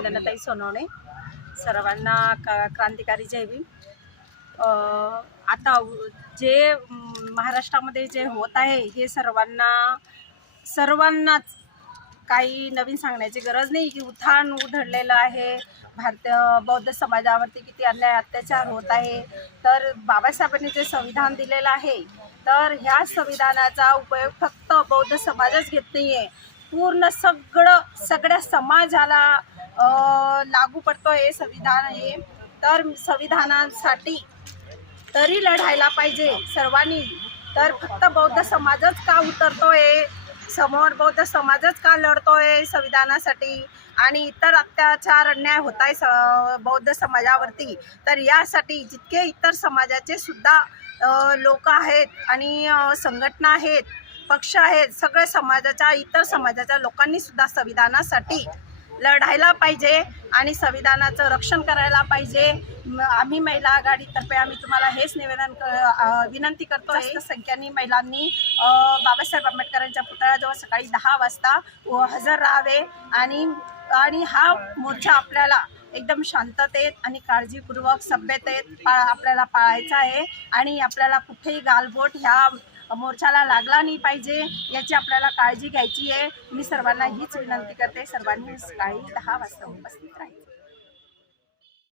वंदनाताई सोनवणे. सर्वांना क क्रांतिकारी जैवी आता जे महाराष्ट्रामध्ये जे होत आहे हे सर्वांना सर्वांनाच काही नवीन सांगण्याची गरज नाही की उत्थान उधळलेलं आहे. भारतीय बौद्ध समाजावरती किती अन्याय अत्याचार होत आहे. तर बाबासाहेबांनी जे संविधान दिलेलं आहे तर ह्या संविधानाचा उपयोग फक्त बौद्ध समाजच घेत नाही आहे पूर्ण सगळं सगळ्या समाजाला लागू पडतो हे संविधान हे. तर संविधानासाठी तरी लढायला पाहिजे सर्वांनी. तर फक्त बौद्ध समाजच का उतरतोय? समोर बौद्ध समाजच का लढतोय संविधानासाठी? आणि इतर अत्याचार अन्याय होत आहे बौद्ध समाजावरती. तर यासाठी जितके इतर समाजाचे सुद्धा लोक आहेत आणि संघटना आहेत पक्ष आहेत सगळे समाजाच्या इतर समाजाच्या लोकांनी सुद्धा संविधानासाठी लढायला पाहिजे आणि संविधानाचं रक्षण करायला पाहिजे. आम्ही महिला आघाडीतर्फे आम्ही तुम्हाला हेच निवेदन क- विनंती करतो जास्त संख्येने महिलांनी बाबासाहेब आंबेडकरांच्या पुतळ्याजवळ सकाळी दहा वाजता व हजर राहावे आणि आणि हा मोर्चा आपल्याला एकदम शांततेत आणि काळजीपूर्वक सभ्यतेत पा आपल्याला पाळायचा आहे. आणि आपल्याला कुठेही गालबोट ह्या मोर्चाला लागला नाही पाहिजे याची आपल्याला काळजी घ्यायची आहे. मी सर्वांना हीच विनंती करते. सर्वांनी सकाळी दहा वाजता उपस्थित राहायचं.